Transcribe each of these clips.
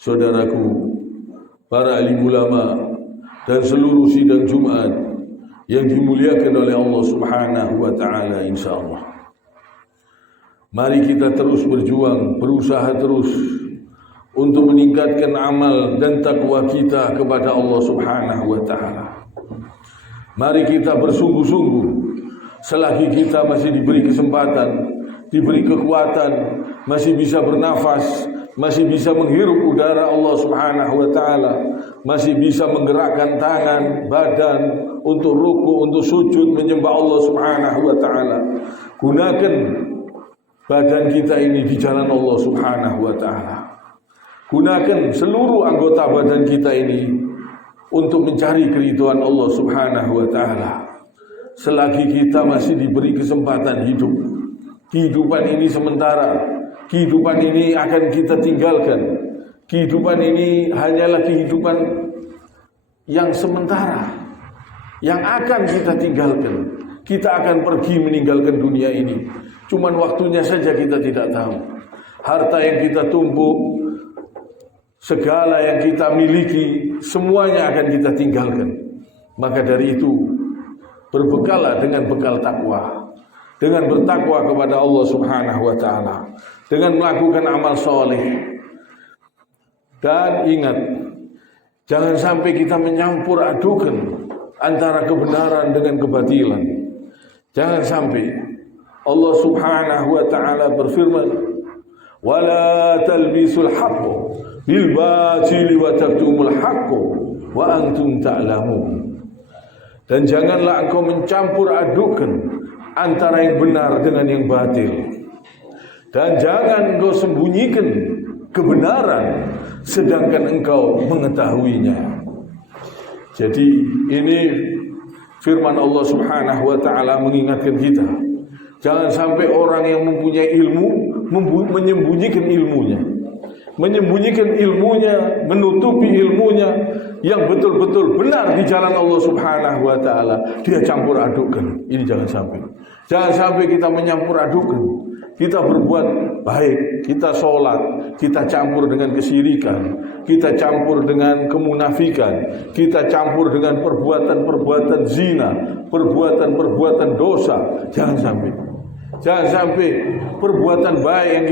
saudaraku, para alim ulama dan seluruh sidang Jumat yang dimuliakan oleh Allah Subhanahu wa taala insyaallah. Mari kita terus berjuang, berusaha terus untuk meningkatkan amal dan takwa kita kepada Allah Subhanahu wa taala. Mari kita bersungguh-sungguh selagi kita masih diberi kesempatan, diberi kekuatan, masih bisa bernafas, masih bisa menghirup udara Allah Subhanahu wa taala, masih bisa menggerakkan tangan, badan untuk ruku, untuk sujud menyembah Allah Subhanahu wa taala. Gunakan badan kita ini di jalan Allah Subhanahu wa taala. Gunakan seluruh anggota badan kita ini untuk mencari keridhaan Allah Subhanahu wa taala. Selagi kita masih diberi kesempatan hidup, kehidupan ini sementara, kehidupan ini akan kita tinggalkan. Kehidupan ini hanyalah kehidupan yang sementara, yang akan kita tinggalkan. Kita akan pergi meninggalkan dunia ini. Cuman waktunya saja kita tidak tahu. Harta yang kita tumpuk, segala yang kita miliki, semuanya akan kita tinggalkan. Maka dari itu, berbekallah dengan bekal takwa, dengan bertakwa kepada Allah Subhanahu wa taala, dengan melakukan amal soleh. Dan ingat, jangan sampai kita menyampur adukan antara kebenaran dengan kebatilan. Jangan sampai. Allah Subhanahu wa taala berfirman, "Wala talbisul haqqo bil batili wa taktumul haqqo wa antum ta'lamun." Dan janganlah engkau mencampur adukan antara yang benar dengan yang batil. Dan jangan engkau sembunyikan kebenaran sedangkan engkau mengetahuinya. Jadi ini firman Allah Subhanahu wa taala mengingatkan kita. Jangan sampai orang yang mempunyai ilmu menyembunyikan ilmunya. Menyembunyikan ilmunya, menutupi ilmunya yang betul-betul benar di jalan Allah Subhanahu wa taala, dia campur adukkan. Ini jangan sampai. Jangan sampai kita menyampur adukkan. Kita berbuat baik, kita sholat, kita campur dengan kesyirikan, kita campur dengan kemunafikan, kita campur dengan perbuatan-perbuatan zina, perbuatan-perbuatan dosa. Jangan sampai. Jangan sampai perbuatan baik yang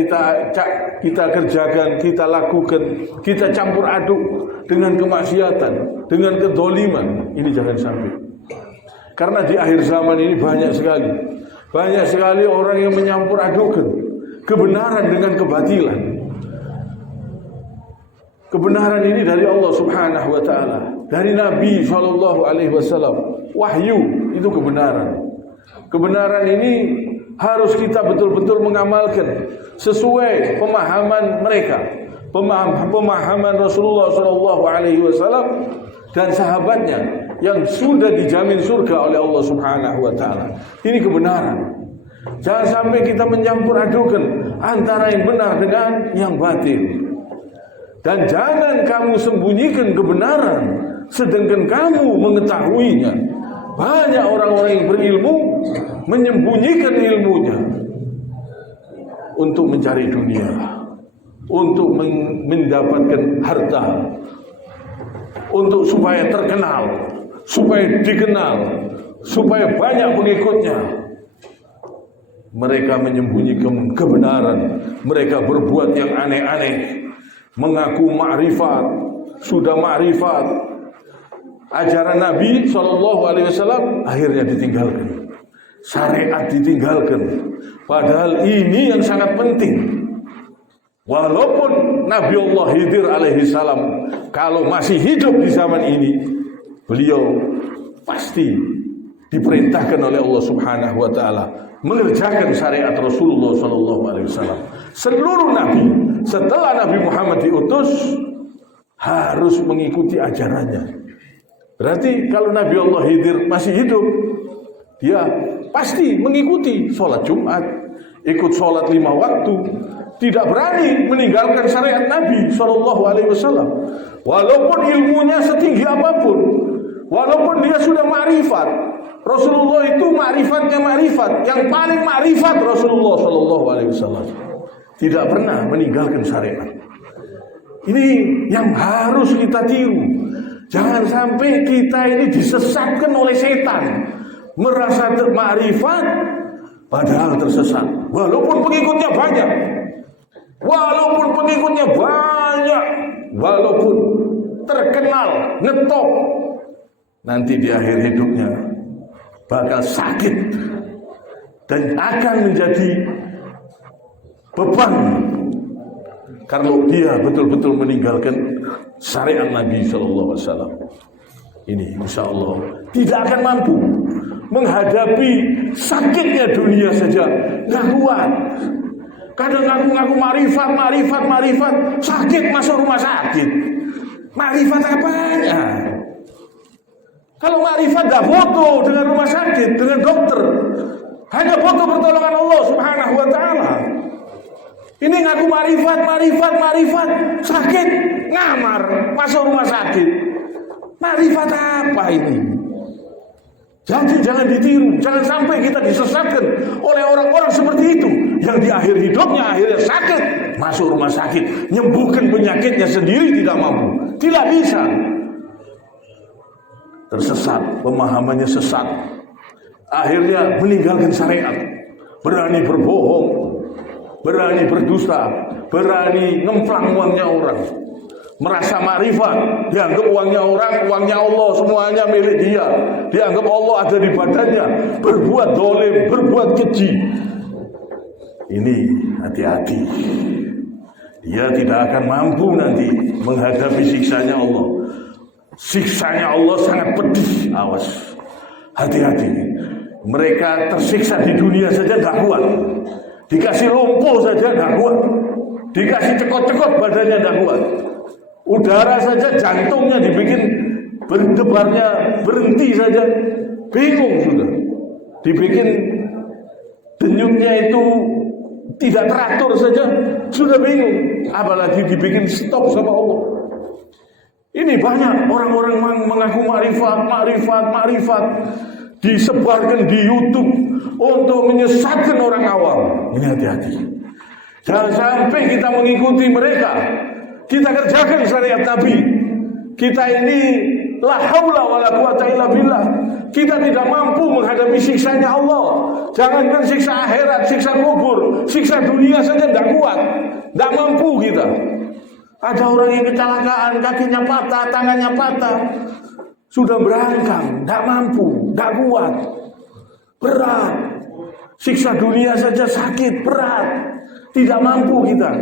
kita kerjakan, kita lakukan, kita campur aduk dengan kemaksiatan, dengan kedzaliman. Ini jangan sampai. Karena di akhir zaman ini banyak sekali orang yang menyampur adukan kebenaran dengan kebatilan. Kebenaran ini dari Allah Subhanahu wa taala, dari Nabi sallallahu alaihi wasallam. Wahyu itu kebenaran. Kebenaran ini harus kita betul-betul mengamalkan sesuai pemahaman mereka, pemahaman Rasulullah sallallahu alaihi wasallam dan sahabatnya yang sudah dijamin surga oleh Allah Subhanahu wa taala. Ini kebenaran. Jangan sampai kita mencampur adukan antara yang benar dengan yang batil. Dan jangan kamu sembunyikan kebenaran sedangkan kamu mengetahuinya. Banyak orang-orang yang berilmu menyembunyikan ilmunya untuk mencari dunia, untuk mendapatkan harta, untuk supaya terkenal, supaya dikenal, supaya banyak pengikutnya. Mereka menyembunyikan kebenaran, mereka berbuat yang aneh-aneh, mengaku ma'rifat, sudah ma'rifat. Ajaran Nabi SAW akhirnya ditinggalkan, syariat ditinggalkan. Padahal ini yang sangat penting. Walaupun Nabi Allah Khidir alaihi salam kalau masih hidup di zaman ini, beliau pasti diperintahkan oleh Allah Subhanahu wa taala mengerjakan syariat Rasulullah sallallahu alaihi wasallam. Seluruh nabi setelah Nabi Muhammad diutus harus mengikuti ajarannya. Berarti kalau Nabi Allah Khidir masih hidup, dia pasti mengikuti sholat Jumat, ikut sholat 5 waktu, tidak berani meninggalkan syariat Nabi SAW. Walaupun ilmunya setinggi apapun, walaupun dia sudah ma'rifat, Rasulullah itu ma'rifatnya ma'rifat, yang paling ma'rifat Rasulullah SAW. Tidak pernah meninggalkan syariat. Ini yang harus kita tiru. Jangan sampai kita ini disesatkan oleh setan, merasa makrifat padahal tersesat. Walaupun pengikutnya banyak, walaupun terkenal, ngetop, nanti di akhir hidupnya bakal sakit dan akan menjadi beban kalau dia betul-betul meninggalkan syariat Nabi Sallallahu Alaihi Wasallam. Ini insya Allah tidak akan mampu menghadapi sakitnya dunia saja, nggak kuat. Kadang ngaku-ngaku marifat, sakit masuk rumah sakit. Marifat apanya? Kalau marifat gak foto dengan rumah sakit, dengan dokter, hanya foto pertolongan Allah Subhanahu Wa Taala. Ini ngaku marifat, sakit, ngamar, masuk rumah sakit. Marifat apa ini? Jadi jangan ditiru, jangan sampai kita disesatkan oleh orang-orang seperti itu, yang di akhir hidupnya akhirnya sakit, masuk rumah sakit, nyembuhkan penyakitnya sendiri tidak mampu, tidak bisa. Tersesat, pemahamannya sesat, akhirnya meninggalkan syariat, berani berbohong, berani berdusta, berani ngemplang uangnya orang, merasa marifat, dianggap uangnya orang, uangnya Allah, semuanya milik dia, dianggap Allah ada di badannya, berbuat dolim, berbuat keji. Ini hati-hati, dia tidak akan mampu nanti menghadapi siksanya Allah. Siksanya Allah sangat pedih, awas, hati-hati. Mereka tersiksa di dunia saja tidak kuat, dikasih lumpuh saja tidak kuat, dikasih cekot-cekot badannya tidak kuat. Udara saja jantungnya dibikin berdebarnya berhenti saja, bingung sudah. Dibikin denyutnya itu tidak teratur saja, sudah bingung. Apalagi dibikin stop sama Allah. Ini banyak orang-orang mengaku marifat, disebarkan di YouTube untuk menyesatkan orang awam. Ini hati-hati. Jangan sampai kita mengikuti mereka. Kita kerjakan syariat Nabi. Kita ini la haula wala quwata illa billah. Kita tidak mampu menghadapi siksanya Allah. Jangankan siksa akhirat, siksa kubur, siksa dunia saja tidak kuat, tidak mampu kita. Ada orang yang kecelakaan, kakinya patah, tangannya patah, sudah berangkang, tidak mampu, tidak kuat, berat. Siksa dunia saja sakit, berat, tidak mampu kita.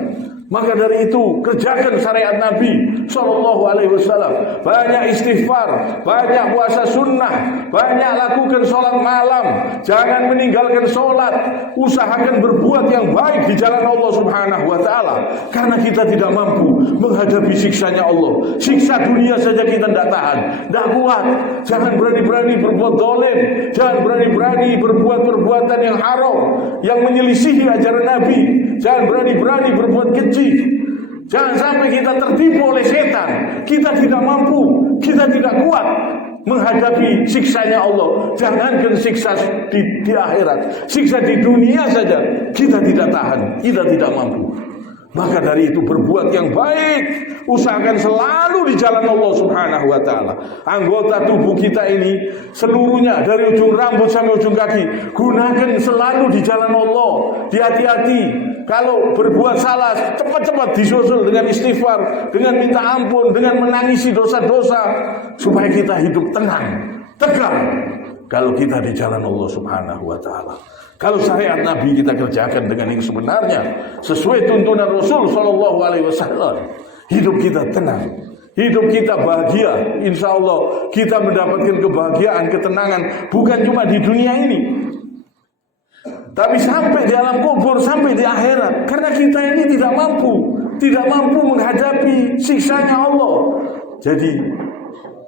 Maka dari itu kerjakan syariat Nabi Sallallahu Alaihi Wasallam. Banyak istighfar, banyak puasa sunnah, banyak lakukan sholat malam. Jangan meninggalkan sholat. Usahakan berbuat yang baik di jalan Allah Subhanahu Wa Taala. Karena kita tidak mampu menghadapi siksanya Allah. Siksa dunia saja kita tidak tahan, tidak kuat. Jangan berani-berani berbuat dolim. Jangan berani-berani berbuat perbuatan yang haram, yang menyelisihi ajaran Nabi. Jangan berani-berani berbuat keji. Jangan sampai kita tertipu oleh setan. Kita tidak mampu, kita tidak kuat menghadapi siksanya Allah. Jangankan siksa di akhirat, siksa di dunia saja kita tidak tahan, kita tidak mampu. Maka dari itu berbuat yang baik, usahakan selalu di jalan Allah Subhanahu Wa Taala. Anggota tubuh kita ini seluruhnya dari ujung rambut sampai ujung kaki, gunakan selalu di jalan Allah. Hati-hati. Kalau berbuat salah, cepat-cepat disusul dengan istighfar, dengan minta ampun, dengan menangisi dosa-dosa, supaya kita hidup tenang, tegar. Kalau kita di jalan Allah Subhanahu Wa Taala, kalau syariat Nabi kita kerjakan dengan yang sebenarnya, sesuai tuntunan Rasul Sallallahu Alaihi Wasallam, hidup kita tenang, hidup kita bahagia. Insya Allah kita mendapatkan kebahagiaan, ketenangan, bukan cuma di dunia ini, tapi sampai di alam kubur, sampai di akhirat. Karena kita ini tidak mampu menghadapi siksanya Allah. Jadi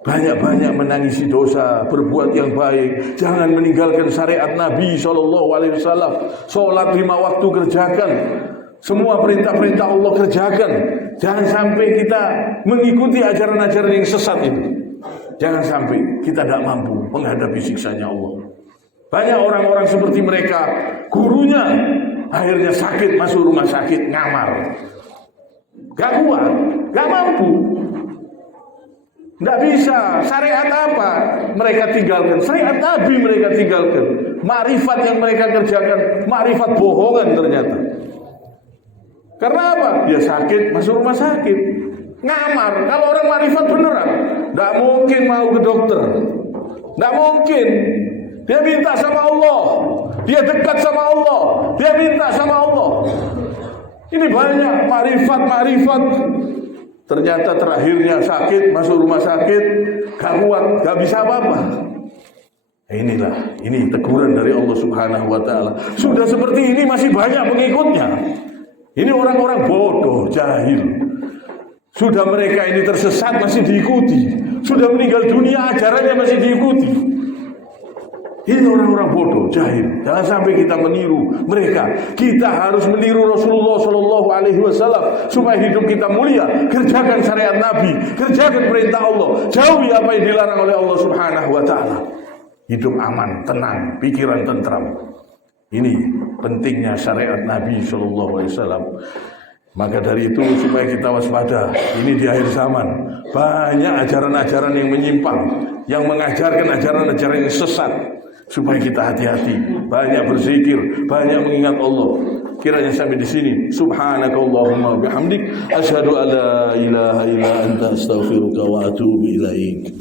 banyak-banyak menangisi dosa, berbuat yang baik. Jangan meninggalkan syariat Nabi SAW. Sholat 5 waktu kerjakan, semua perintah-perintah Allah kerjakan. Jangan sampai kita mengikuti ajaran-ajaran yang sesat itu. Jangan sampai kita tidak mampu menghadapi siksanya Allah. Banyak orang-orang seperti mereka, gurunya akhirnya sakit, masuk rumah sakit, ngamar, gak kuat. Gak mampu. Gak bisa. Syariat apa mereka tinggalkan? Syariat Nabi mereka tinggalkan. Makrifat yang mereka kerjakan, makrifat bohongan ternyata. Karena apa? Dia sakit, masuk rumah sakit. Ngamar. Kalau orang makrifat beneran, gak mungkin mau ke dokter. Gak mungkin. Dia minta sama Allah. Dia dekat sama Allah. Dia minta sama Allah. Ini banyak makrifat. Ternyata terakhirnya sakit, masuk rumah sakit, gak kuat, gak bisa apa-apa. Ini teguran dari Allah Subhanahu wa taala. Sudah seperti ini masih banyak pengikutnya. Ini orang-orang bodoh, jahil. Sudah mereka ini tersesat masih diikuti. Sudah meninggal dunia ajarannya masih diikuti. Ini orang-orang bodoh, jahil. Jangan sampai kita meniru mereka. Kita harus meniru Rasulullah Shallallahu Alaihi Wasallam supaya hidup kita mulia. Kerjakan syariat Nabi, kerjakan perintah Allah. Jauhi apa yang dilarang oleh Allah Subhanahu Wa Taala. Hidup aman, tenang, pikiran tentram. Ini pentingnya syariat Nabi Shallallahu Alaihi Wasallam. Maka dari itu supaya kita waspada. Ini di akhir zaman banyak ajaran-ajaran yang menyimpang, yang mengajarkan ajaran-ajaran yang sesat. Supaya kita hati-hati, banyak berzikir, banyak mengingat Allah. Kiranya sampai di sini. Subhanakallahumma bihamdik, asyhadu an la ilaha illa anta, astaghfiruka wa atubu ilaik.